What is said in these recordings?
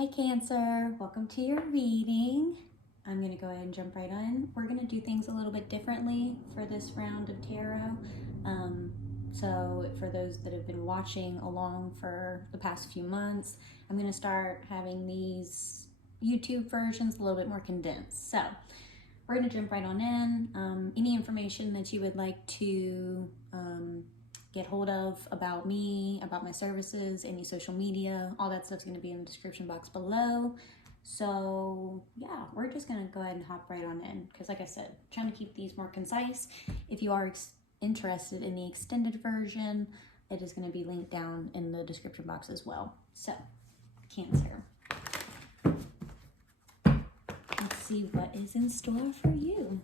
Hi Cancer, welcome to your reading. I'm going to go ahead and jump right in. We're going to do things a little bit differently for this round of tarot. So for those that have been watching along for the past few months, I'm going to start having these YouTube versions a little bit more condensed. So we're going to jump right on in. Any information that you would like to get hold of about me, about my services, any social media, all that stuff's going to be in the description box below. So yeah, we're just going to go ahead and hop right on in because like I said, trying to keep these more concise. If you are interested in the extended version, it is going to be linked down in the description box as well. So Cancer, let's see what is in store for you.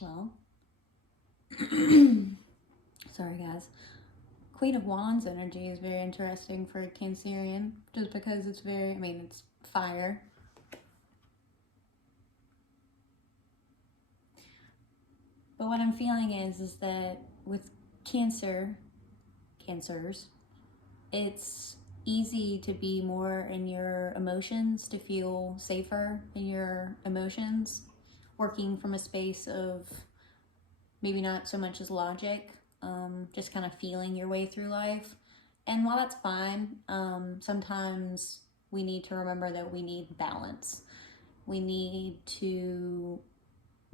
Well, sorry guys. Queen of Wands energy is very interesting for a Cancerian, just because it's very, it's fire. But what I'm feeling is that with Cancers, it's easy to be more in your emotions, to feel safer in your emotions, working from a space of maybe not so much as logic, just kind of feeling your way through life. And while that's fine, sometimes we need to remember that we need balance. We need to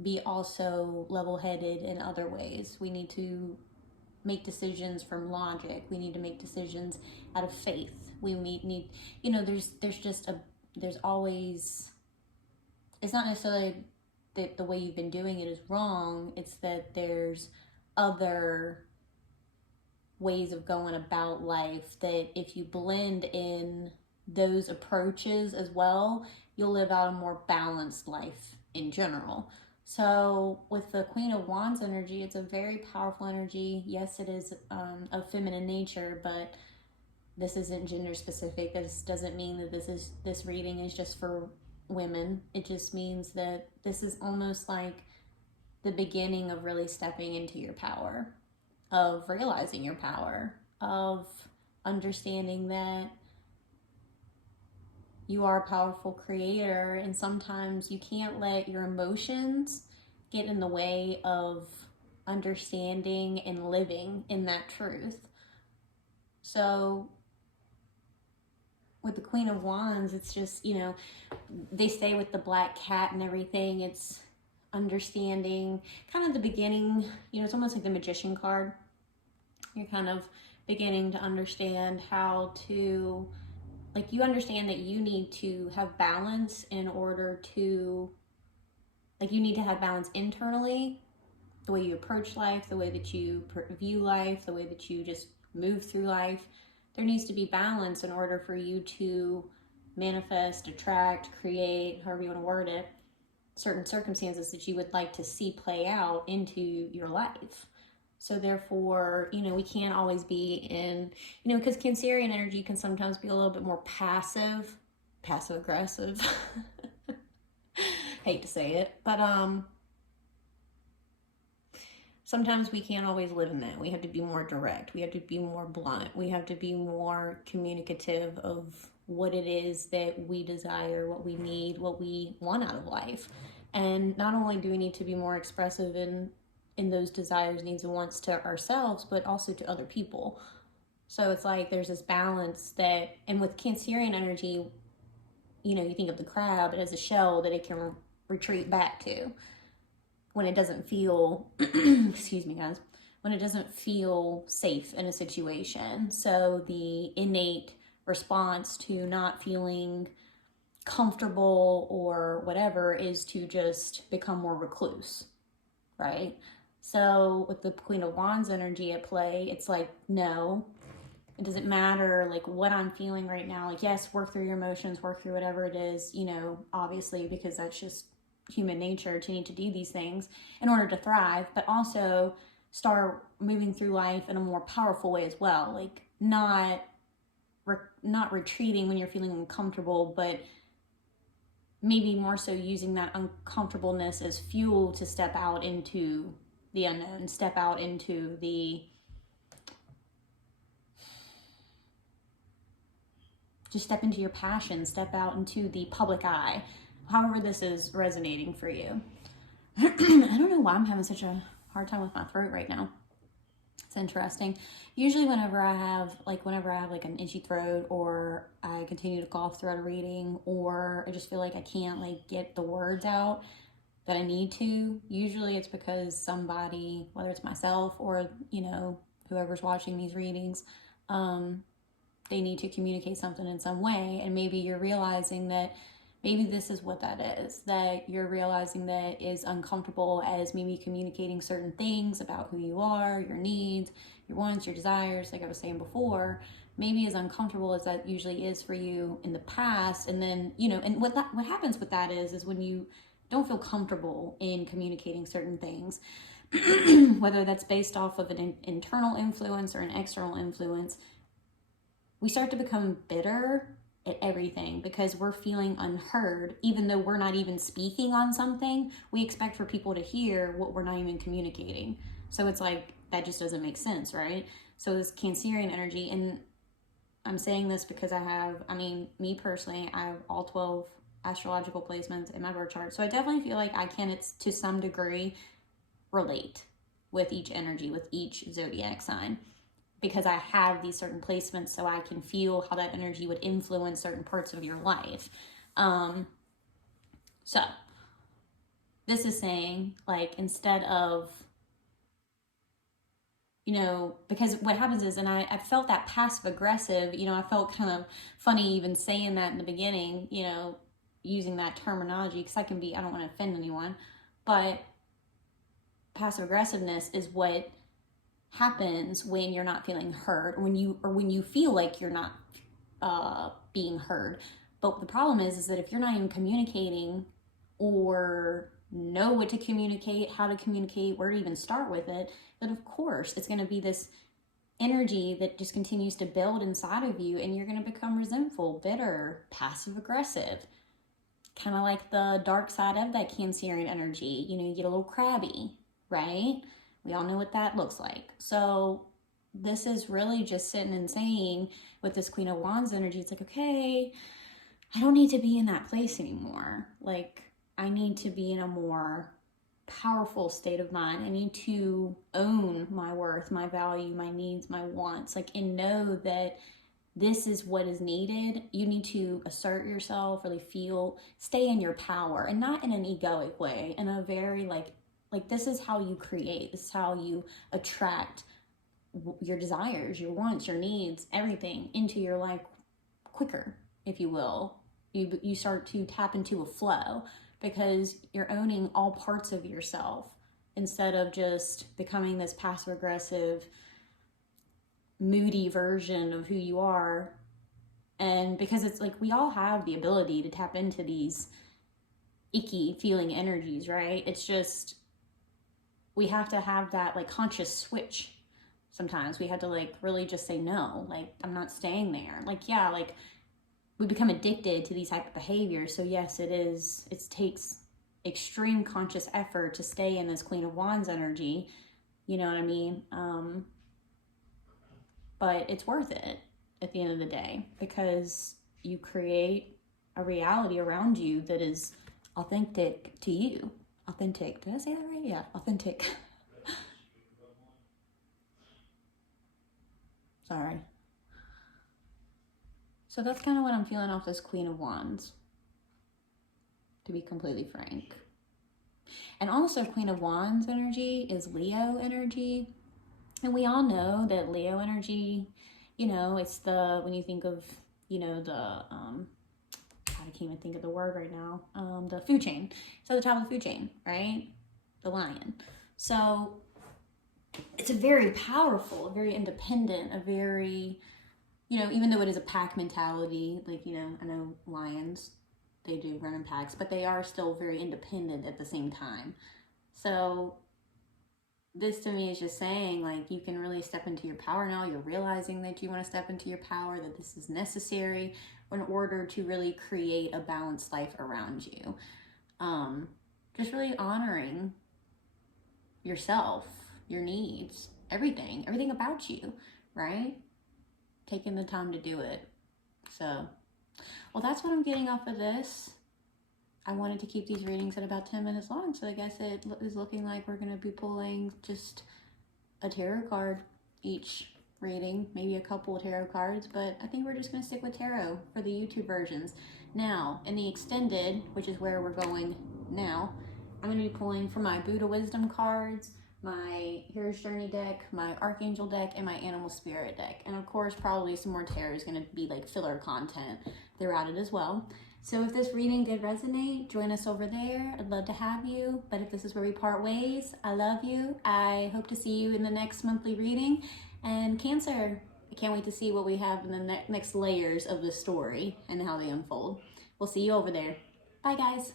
be also level-headed in other ways. We need to make decisions from logic. We need to make decisions out of faith. We need, there's always, it's not necessarily that the way you've been doing it is wrong. It's that there's other ways of going about life that if you blend in those approaches as well, you'll live out a more balanced life in general. So with the Queen of Wands energy, it's a very powerful energy. Yes, it is of feminine nature, but this isn't gender specific. This doesn't mean that this reading is just for women. It just means that this is almost like the beginning of really stepping into your power, of realizing your power, of understanding that you are a powerful creator, and sometimes you can't let your emotions get in the way of understanding and living in that truth. So with the Queen of Wands, it's just, they say with the black cat and everything, it's understanding kind of the beginning, it's almost like the Magician card. You're kind of beginning to understand how to, you understand that you need to have balance in order to, you need to have balance internally, the way you approach life, the way that you view life, the way that you just move through life. There needs to be balance in order for you to manifest, attract, create, however you want to word it, certain circumstances that you would like to see play out into your life. So therefore, we can't always be in, because Cancerian energy can sometimes be a little bit more passive aggressive. Hate to say it, but sometimes we can't always live in that. We have to be more direct. We have to be more blunt. We have to be more communicative of what it is that we desire, what we need, what we want out of life. And not only do we need to be more expressive in those desires, needs, and wants to ourselves, but also to other people. So it's like there's this balance that, and with Cancerian energy, you think of the crab as a shell that it can retreat back to when it doesn't feel, excuse me guys, when it doesn't feel safe in a situation. So the innate response to not feeling comfortable or whatever is to just become more recluse, right? So with the Queen of Wands energy at play, it's like, no, it doesn't matter like what I'm feeling right now. Like, yes, work through your emotions, work through whatever it is, you know, obviously, because that's just human nature to need to do these things in order to thrive, but also start moving through life in a more powerful way as well. Like, not retreating when you're feeling uncomfortable, but maybe more so using that uncomfortableness as fuel to step out into the unknown, step out into just step into your passion, step out into the public eye, however this is resonating for you. I don't know why I'm having such a hard time with my throat right now. It's interesting. Usually whenever I have like an itchy throat, or I continue to cough throughout a reading, or I just feel like I can't like get the words out that I need to, usually it's because somebody, whether it's myself or, you know, whoever's watching these readings, they need to communicate something in some way. And maybe you're realizing that maybe this is what that is, that you're realizing that is uncomfortable as maybe communicating certain things about who you are, your needs, your wants, your desires, like I was saying before, maybe as uncomfortable as that usually is for you in the past. And then, you know, and what happens with that is when you don't feel comfortable in communicating certain things, whether that's based off of an internal influence or an external influence, we start to become bitter at everything because we're feeling unheard. Even though we're not even speaking on something, we expect for people to hear what we're not even communicating. So it's like, that just doesn't make sense, right? So this Cancerian energy, and I'm saying this because me personally, I have all 12 astrological placements in my birth chart. So I definitely feel like I can, to some degree, relate with each energy, with each zodiac sign, because I have these certain placements, so I can feel how that energy would influence certain parts of your life. So this is saying, like, instead of, you know, because what happens is, and I felt that passive aggressive, you know, I felt kind of funny even saying that in the beginning, you know, using that terminology, because I don't want to offend anyone, but passive aggressiveness is what happens when you're not feeling heard, when you feel like you're not being heard. But the problem is that if you're not even communicating or know what to communicate, how to communicate, where to even start with it, then of course it's going to be this energy that just continues to build inside of you, and you're going to become resentful, bitter, passive aggressive, kind of like the dark side of that Cancerian energy. You know, you get a little crabby, right? We all know what that looks like. So this is really just sitting and saying, with this Queen of Wands energy, it's like, okay, I don't need to be in that place anymore. Like, I need to be in a more powerful state of mind. I need to own my worth, my value, my needs, my wants, like, and know that this is what is needed. You need to assert yourself, really stay in your power, and not in an egoic way, in a very like this is how you create, this is how you attract your desires, your wants, your needs, everything into your life quicker, if you will. You start to tap into a flow because you're owning all parts of yourself instead of just becoming this passive aggressive, moody version of who you are. And because it's like, we all have the ability to tap into these icky feeling energies, right? It's just, we have to have that like conscious switch. Sometimes we have to like really just say, no, like, I'm not staying there. Like, yeah, like, we become addicted to these type of behaviors. So yes, it takes extreme conscious effort to stay in this Queen of Wands energy. You know what I mean? But it's worth it at the end of the day, because you create a reality around you that is authentic to you. Authentic. Did I say that right? Yeah, authentic. Sorry. So that's kind of what I'm feeling off this Queen of Wands, to be completely frank. And also, Queen of Wands energy is Leo energy. And we all know that Leo energy, you know, it's when you think of, you know, I can't even think of the word right now. The food chain. It's at the top of the food chain, right? The lion. So it's a very powerful, very independent, a very, you know, even though it is a pack mentality, like, you know, I know lions, they do run in packs, but they are still very independent at the same time. So this to me is just saying, like, you can really step into your power now. You're realizing that you want to step into your power, that this is necessary in order to really create a balanced life around you. Just really honoring yourself, your needs, everything about you, right? Taking the time to do it. So, well, that's what I'm getting off of this. I wanted to keep these readings at about 10 minutes long, so I guess it is looking like we're going to be pulling just a tarot card each reading, maybe a couple of tarot cards, but I think we're just going to stick with tarot for the YouTube versions. Now, in the extended, which is where we're going now, I'm going to be pulling for my Buddha Wisdom cards, my Hero's Journey deck, my Archangel deck, and my Animal Spirit deck. And of course, probably some more tarot is going to be like filler content throughout it as well. So if this reading did resonate, join us over there. I'd love to have you. But if this is where we part ways, I love you. I hope to see you in the next monthly reading. And Cancer, I can't wait to see what we have in the next layers of the story and how they unfold. We'll see you over there. Bye, guys.